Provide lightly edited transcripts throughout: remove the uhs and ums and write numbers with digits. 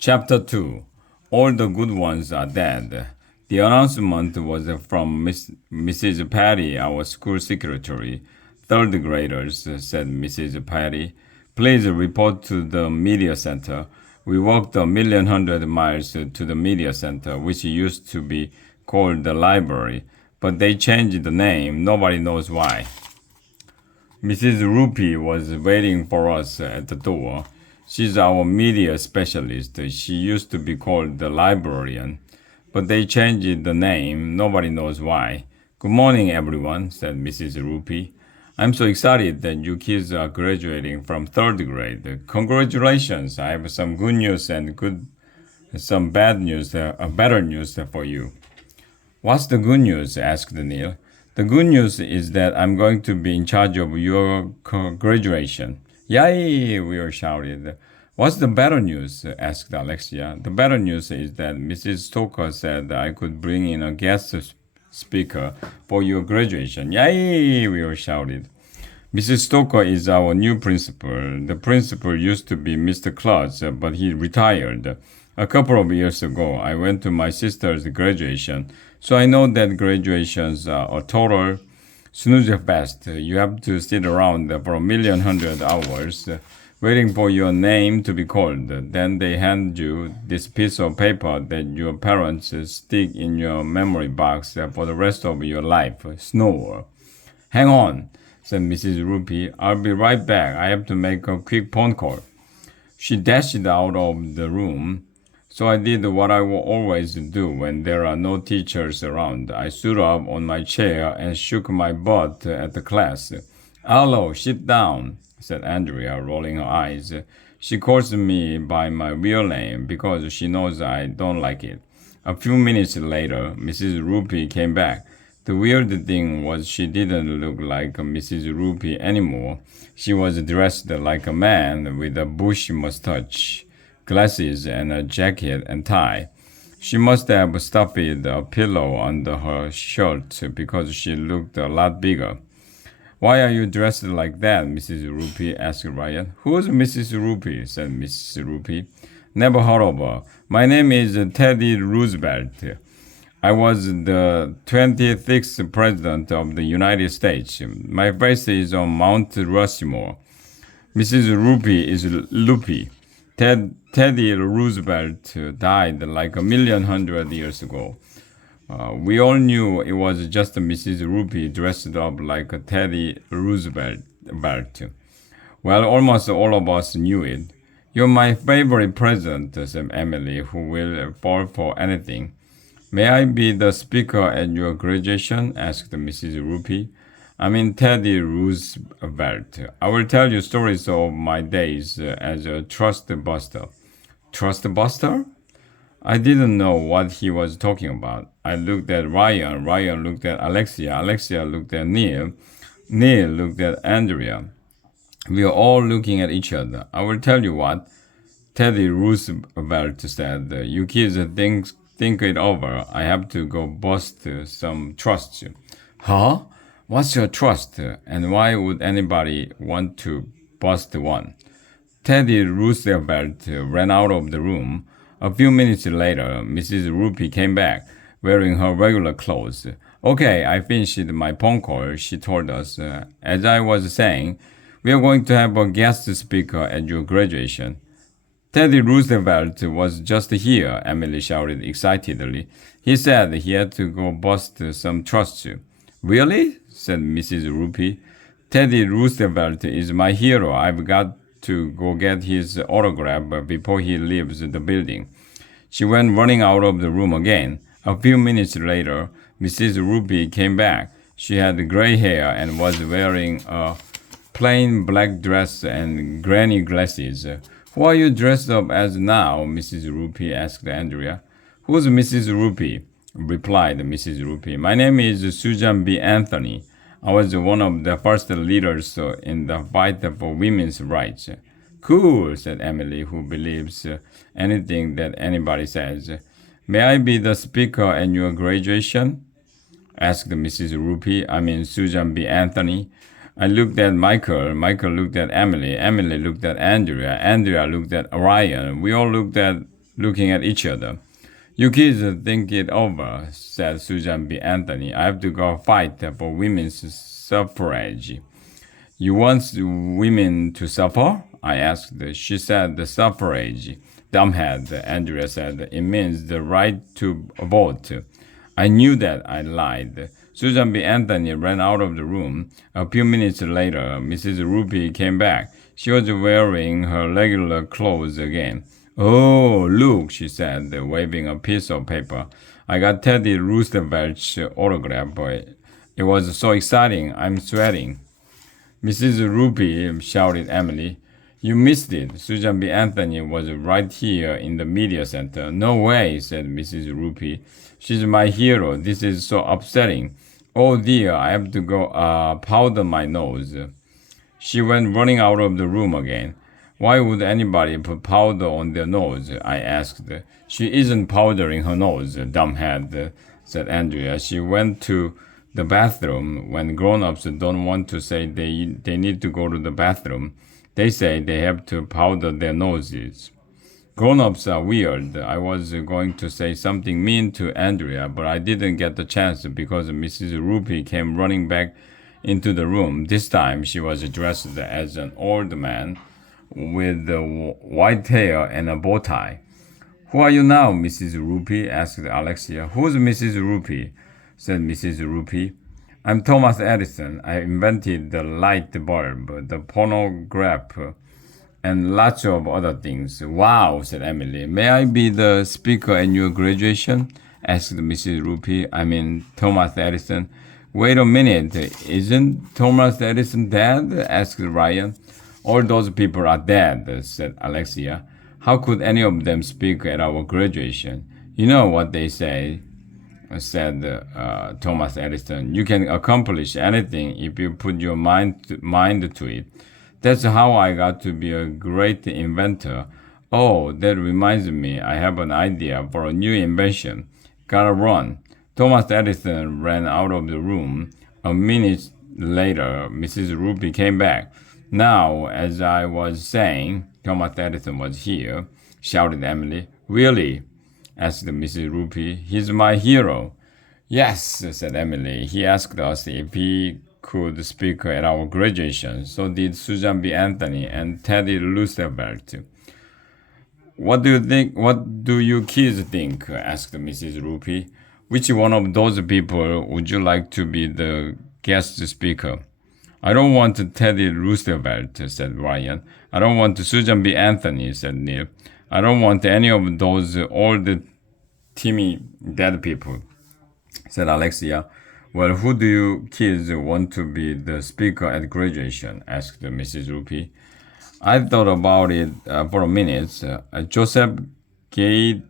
Chapter 2. All the good ones are dead. The announcement was from Mrs. Patty, our school secretary. Third graders, said Mrs. Patty. Please report to the media center. We walked 1,100,000 miles to the media center, which used to be called the library, but they changed the name. Nobody knows why. Mrs. Rupee was waiting for us at the door. She's our media specialist. She used to be called the librarian, but they changed the name. Nobody knows why. Good morning, everyone, said Mrs. Rupee. I'm so excited that you kids are graduating from third grade. Congratulations. I have some good news and some bad news, better news for you. What's the good news? Asked Neil. The good news is that I'm going to be in charge of your graduation. Yay! We all shouted. What's the better news? Asked Alexia. The better news is that Mrs. Stoker said I could bring in a guest speaker for your graduation. Yay! We all shouted. Mrs. Stoker is our new principal. The principal used to be Mr. Klutz, but he retired. A couple of years ago, I went to my sister's graduation, so I know that graduations are a total snooze fest. You have to sit around for 1,100,000 hours waiting for your name to be called. Then they hand you this piece of paper that your parents stick in your memory box for the rest of your life. Snore. Hang on, said Mrs. Rupee. I'll be right back. I have to make a quick phone call. She dashed out of the room. So I did what I will always do when there are no teachers around. I stood up on my chair and shook my butt at the class. Hello, sit down, said Andrea, rolling her eyes. She calls me by my real name because she knows I don't like it. A few minutes later, Mrs. Rupee came back. The weird thing was she didn't look like Mrs. Rupee anymore. She was dressed like a man with a bushy mustache, glasses, and a jacket and tie. She must have stuffed a pillow under her shirt because she looked a lot bigger. Why are you dressed like that? Mrs. Rupee asked Ryan. Who's Mrs. Rupee? Said Mrs. Rupee. Never heard of her. My name is Teddy Roosevelt. I was the 26th President of the United States. My face is on Mount Rushmore. Mrs. Rupee is Loopy. Teddy Roosevelt died like 1,100,000 years ago. We all knew it was just Mrs. Rupee dressed up like Teddy Roosevelt. Well, almost all of us knew it. You're my favorite president, said Emily, who will fall for anything. May I be the speaker at your graduation? Asked Mrs. Rupee. I mean Teddy Roosevelt. I will tell you stories of my days as a trust buster. Trust buster? I didn't know what he was talking about. I looked at Ryan. Ryan looked at Alexia. Alexia looked at Neil. Neil looked at Andrea. We were all looking at each other. I will tell you what, Teddy Roosevelt said. You kids think it over. I have to go bust some trusts. Huh? What's your trust, and why would anybody want to bust one? Teddy Roosevelt ran out of the room. A few minutes later, Mrs. Rupee came back, wearing her regular clothes. Okay, I finished my phone call, she told us. As I was saying, we are going to have a guest speaker at your graduation. Teddy Roosevelt was just here, Emily shouted excitedly. He said he had to go bust some trusts. Really? Said Mrs. Rupee. Teddy Roosevelt is my hero. I've got to go get his autograph before he leaves the building. She went running out of the room again. A few minutes later, Mrs. Rupee came back. She had gray hair and was wearing a plain black dress and granny glasses. Who are you dressed up as now? Mrs. Rupee asked Andrea. Who's Mrs. Rupee? Replied Mrs. Rupee. My name is Susan B. Anthony. I was one of the first leaders in the fight for women's rights. Cool, said Emily, who believes anything that anybody says. May I be the speaker at your graduation? Asked Mrs. Rupee. I mean Susan B. Anthony. I looked at Michael. Michael looked at Emily. Emily looked at Andrea. Andrea looked at Ryan. We all looked at looking at each other. You kids think it over, said Susan B. Anthony. I have to go fight for women's suffrage. You want women to suffer? I asked. She said the suffrage. Dumbhead, Andrea said. It means the right to vote. I knew that. I lied. Susan B. Anthony ran out of the room. A few minutes later, Mrs. Ruby came back. She was wearing her regular clothes again. Oh, look, she said, waving a piece of paper. I got Teddy Roosevelt's autograph. It was so exciting. I'm sweating. Mrs. Ruby, shouted Emily. You missed it. Susan B. Anthony was right here in the media center. No way, said Mrs. Ruby. She's my hero. This is so upsetting. Oh dear, I have to go powder my nose. She went running out of the room again. Why would anybody put powder on their nose? I asked. She isn't powdering her nose, dumbhead, said Andrea. She went to the bathroom. When grown-ups don't want to say they need to go to the bathroom, they say they have to powder their noses. Grown-ups are weird. I was going to say something mean to Andrea, but I didn't get the chance because Mrs. Ruby came running back into the room. This time she was dressed as an old man with white hair and a bow tie. Who are you now, Mrs. Ruby? Asked Alexia. Who's Mrs. Ruby? Said Mrs. Ruby. I'm Thomas Edison. I invented the light bulb, the phonograph, and lots of other things. Wow, said Emily. May I be the speaker at your graduation? Asked Mrs. Ruby. I mean, Thomas Edison. Wait a minute. Isn't Thomas Edison dead? Asked Ryan. All those people are dead, said Alexia. How could any of them speak at our graduation? You know what they say, said Thomas Edison. You can accomplish anything if you put your mind to it. That's how I got to be a great inventor. Oh, that reminds me, I have an idea for a new invention. Gotta run. Thomas Edison ran out of the room. A minute later, Mrs. Ruby came back. Now, as I was saying, Thomas Edison was here, shouted Emily. Really? Asked Mrs. Ruby. He's my hero. Yes, said Emily. He asked us if he could speak at our graduation. So did Susan B. Anthony and Teddy Roosevelt. What do you think? What do you kids think? Asked Mrs. Ruby. Which one of those people would you like to be the guest speaker? I don't want Teddy Roosevelt, said Ryan. I don't want Susan B. Anthony, said Neil. I don't want any of those old, timmy, dead people, said Alexia. Well, who do you kids want to be the speaker at graduation? Asked Mrs. Ruby. I thought about it for a minute. Joseph Gaiety,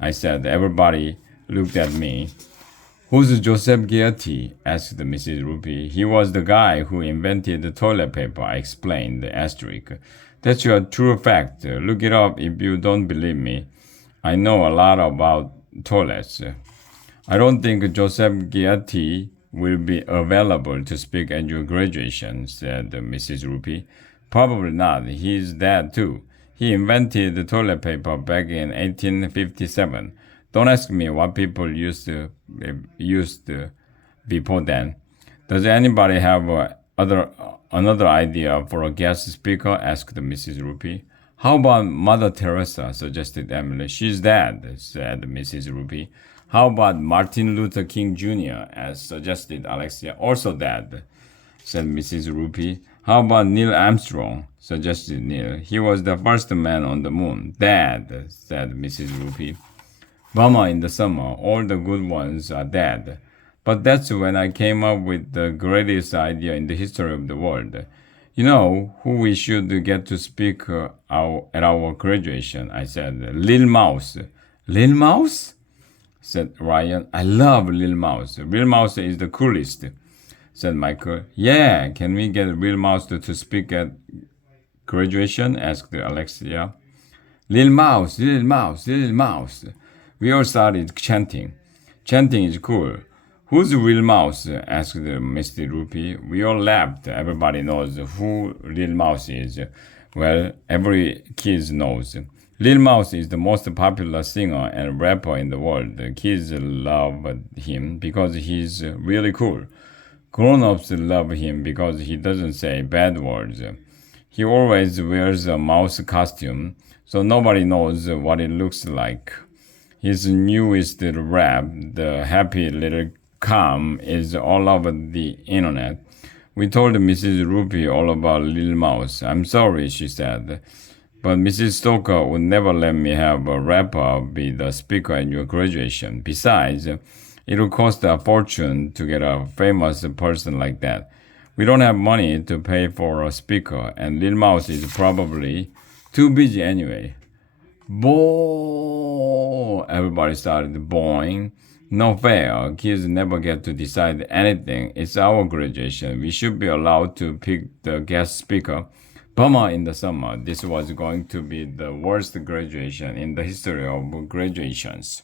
I said. Everybody looked at me. Who's Joseph Gaiety? Asked Mrs. Ruby. He was the guy who invented the toilet paper, I explained, asterisk. That's a true fact. Look it up if you don't believe me. I know a lot about toilets. I don't think Joseph Gaiety will be available to speak at your graduation, said Mrs. Ruby. Probably not. He's dead too. He invented the toilet paper back in 1857. Don't ask me what people used before then. Does anybody have another idea for a guest speaker? Asked Mrs. Ruby. How about Mother Teresa? Suggested Emily. She's dead, said Mrs. Ruby. How about Martin Luther King Jr., as suggested Alexia? Also dead, said Mrs. Ruby. How about Neil Armstrong? Suggested Neil. He was the first man on the moon. Dead, said Mrs. Ruby. Bummer in the summer. All the good ones are dead. But that's when I came up with the greatest idea in the history of the world. You know who we should get to speak at our graduation? I said. Lil Mouse. Lil Mouse? Said Ryan. I love Lil Mouse. Lil Mouse is the coolest, said Michael. Yeah, can we get Lil Mouse to speak at graduation? Asked Alexia. Lil Mouse, Lil Mouse, Lil Mouse. We all started chanting. Chanting is cool. Who's Lil Mouse? Asked Mr. Ruby. We all laughed. Everybody knows who Lil Mouse is. Well, every kid knows. Lil Mouse is the most popular singer and rapper in the world. The kids love him because he's really cool. Grown-ups love him because he doesn't say bad words. He always wears a mouse costume, so nobody knows what it looks like. His newest rap, the Happy Little Calm, is all over the internet. We told Mrs. Rupee all about Lil Mouse. I'm sorry, she said, but Mrs. Stoker would never let me have a rapper be the speaker at your graduation. Besides, it would cost a fortune to get a famous person like that. We don't have money to pay for a speaker, and Lil Mouse is probably too busy anyway. Boo! Everybody started booing. No fair. Kids never get to decide anything. It's our graduation. We should be allowed to pick the guest speaker. Bummer in the summer. This was going to be the worst graduation in the history of graduations.